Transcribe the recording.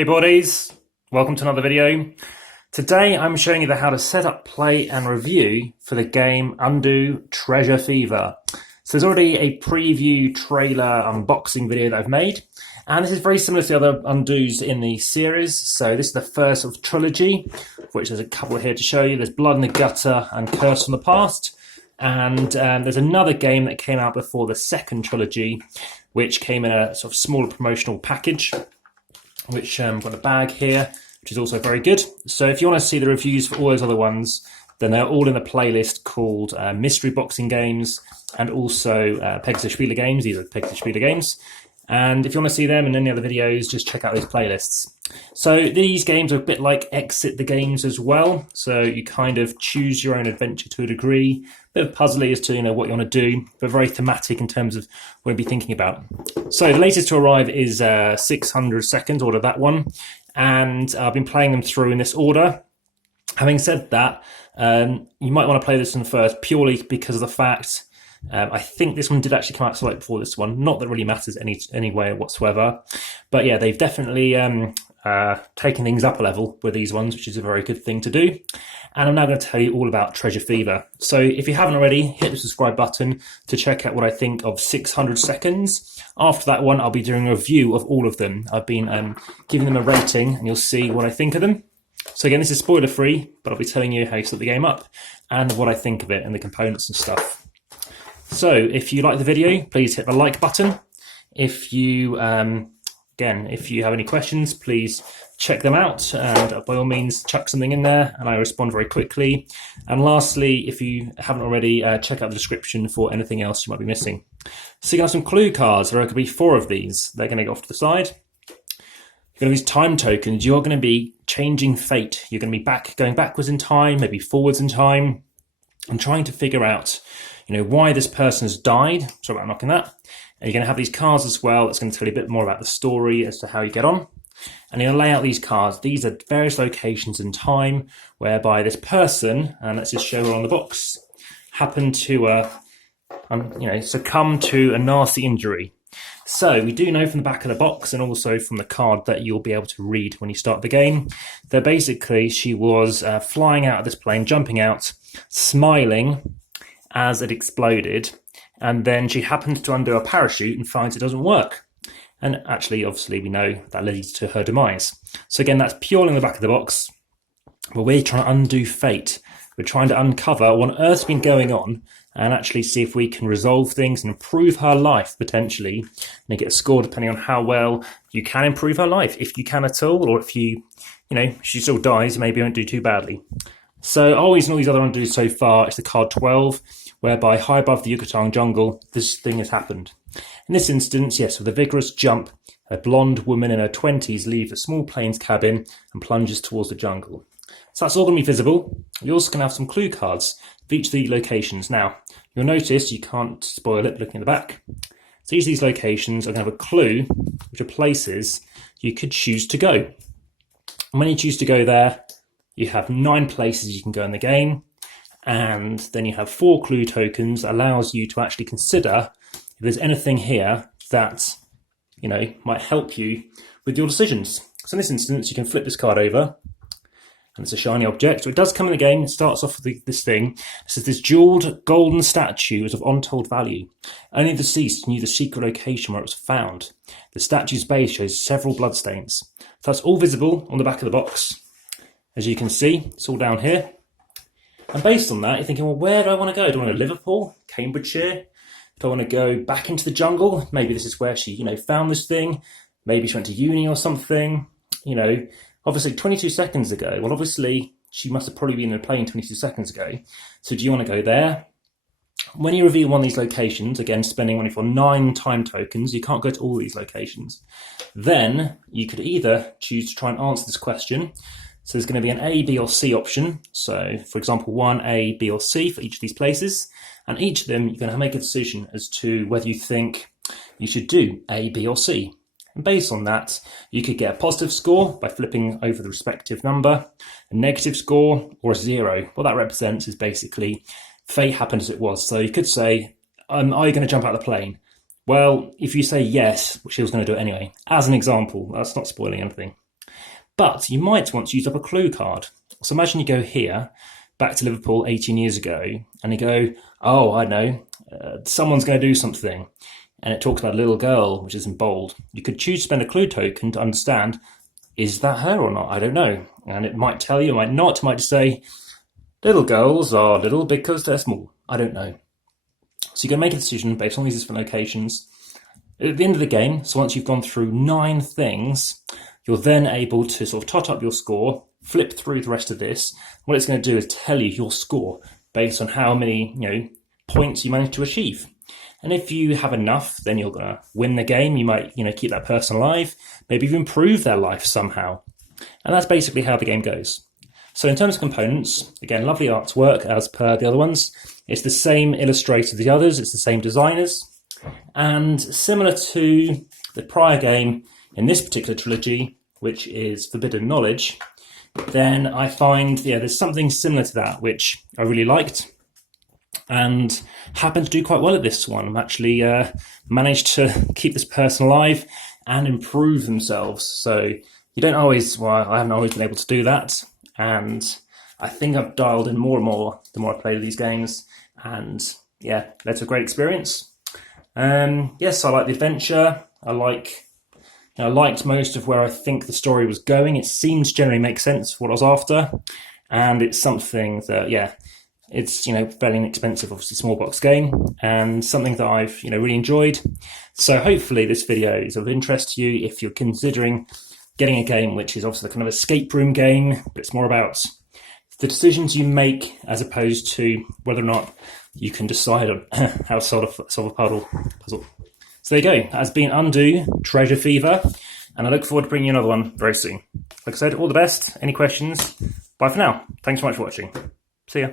Hey buddies, welcome to another video. Today I'm showing you how to set up, play and review for the game Untitled Treasure Fever. So there's already a preview trailer unboxing video that I've made, and this is very similar to the other Undos in the series. So this is the first of trilogy, which there's a couple here to show you. There's Blood in the Gutter and Curse from the Past, and there's another game that came out before the second trilogy, which came in a sort of smaller promotional package, which got a bag here, which is also very good. So if you want to see the reviews for all those other ones, then they're all in a playlist called Mystery Boxing Games and also SPIEL.digital games. These are SPIEL.digital games. And if you want to see them and any other videos, just check out those playlists. So these games are a bit like Exit the Games as well. So you kind of choose your own adventure to a degree. A bit of puzzly as to what you want to do, but very thematic in terms of what you'll be thinking about. So the latest to arrive is 600 Seconds, order that one. And I've been playing them through in this order. Having said that, you might want to play this one first purely because of the fact I think this one did actually come out slightly before this one. Not that it really matters any way whatsoever. But yeah, they've definitely taken things up a level with these ones, which is a very good thing to do. And I'm now going to tell you all about Treasure Fever. So if you haven't already, hit the subscribe button to check out what I think of 600 Seconds. After that one, I'll be doing a review of all of them. I've been giving them a rating, and you'll see what I think of them. So again, this is spoiler free, but I'll be telling you how you set the game up and what I think of it and the components and stuff. So if you like the video, please hit the like button. If you, again, if you have any questions, please check them out, and by all means chuck something in there and I respond very quickly. And lastly, if you haven't already, check out the description for anything else you might be missing. So you have some clue cards. There are going to be 4 of these. They're going to go off to the side. You're going to use time tokens. You're going to be changing fate. You're going to be going backwards in time, maybe forwards in time, and trying to figure out why this person has died. Sorry about knocking that. And you're going to have these cards as well. That's going to tell you a bit more about the story as to how you get on. And you're going to lay out these cards. These are various locations in time whereby this person, and let's just show her on the box, happened to succumb to a nasty injury. So we do know from the back of the box and also from the card that you'll be able to read when you start the game that basically she was flying out of this plane, jumping out, smiling as it exploded, and then she happens to undo a parachute and finds it doesn't work. And actually, obviously, we know that leads to her demise. So again, that's purely in the back of the box, but we're trying to undo fate. We're trying to uncover what on earth's been going on and actually see if we can resolve things and improve her life, potentially. And you get a score depending on how well you can improve her life, if you can at all, or if she still dies, maybe you won't do too badly. So always in all these other undos so far, it's the card 12, whereby high above the Yucatan jungle, this thing has happened. In this instance, yes, with a vigorous jump, a blonde woman in her 20s leaves a small plane's cabin and plunges towards the jungle. So that's all going to be visible. You're also going to have some clue cards for each of the locations. Now, you'll notice you can't spoil it looking at the back. So each of these locations are going to have a clue, which are places you could choose to go. And when you choose to go there, you have 9 places you can go in the game. And then you have 4 clue tokens that allows you to actually consider if there's anything here that might help you with your decisions. So in this instance, you can flip this card over, and it's a shiny object. So it does come in the game. It starts off with this thing. It says this jeweled golden statue is of untold value. Only the deceased knew the secret location where it was found. The statue's base shows several bloodstains. So that's all visible on the back of the box. As you can see, it's all down here. And based on that, you're thinking, well, where do I want to go? Do I want to go to Liverpool, Cambridgeshire? Do I want to go back into the jungle? Maybe this is where she, found this thing. Maybe she went to uni or something. Obviously 22 seconds ago. Well, obviously she must have probably been in a plane 22 seconds ago. So do you want to go there? When you reveal one of these locations, again, spending money for 9 time tokens, you can't go to all these locations. Then you could either choose to try and answer this question. So there's going to be an A, B, or C option. So, for example, 1, A, B, or C for each of these places. And each of them, you're going to make a decision as to whether you think you should do A, B, or C. And based on that, you could get a positive score by flipping over the respective number, a negative score, or a 0. What that represents is basically fate happened as it was. So you could say, are you going to jump out of the plane? Well, if you say yes, she was going to do it anyway. As an example, that's not spoiling anything. but you might want to use up a clue card. So imagine you go here, back to Liverpool 18 years ago, and you go, oh, I know, someone's going to do something. And it talks about a little girl, which is in bold. You could choose to spend a clue token to understand, is that her or not? I don't know. And it might tell you, it might not. It might just say, little girls are little because they're small. I don't know. So you can make a decision based on these different locations. At the end of the game, so once you've gone through 9 things, you're then able to sort of tot up your score, flip through the rest of this. What it's going to do is tell you your score based on how many points you managed to achieve. And if you have enough, then you're going to win the game. You might keep that person alive, maybe even improve their life somehow. And that's basically how the game goes. So in terms of components, again, lovely artwork as per the other ones. It's the same illustrator as the others. It's the same designers. And similar to the prior game in this particular trilogy, which is Forbidden Knowledge, then I find, there's something similar to that, which I really liked and happened to do quite well at this one. I've actually managed to keep this person alive and improve themselves. So you don't always, I haven't always been able to do that. And I think I've dialed in more and more the more I play these games. And that's a great experience. Yes, I like the adventure. I liked most of where I think the story was going. It seems to generally make sense for what I was after. And it's something that, it's, fairly inexpensive, obviously small box game, and something that I've, really enjoyed. So hopefully this video is of interest to you if you're considering getting a game which is obviously the kind of escape room game, but it's more about the decisions you make as opposed to whether or not you can decide on how to solve a puzzle. So there you go. That has been Undo Treasure Fever, and I look forward to bringing you another one very soon. Like I said, all the best. Any questions? Bye for now. Thanks so much for watching. See ya.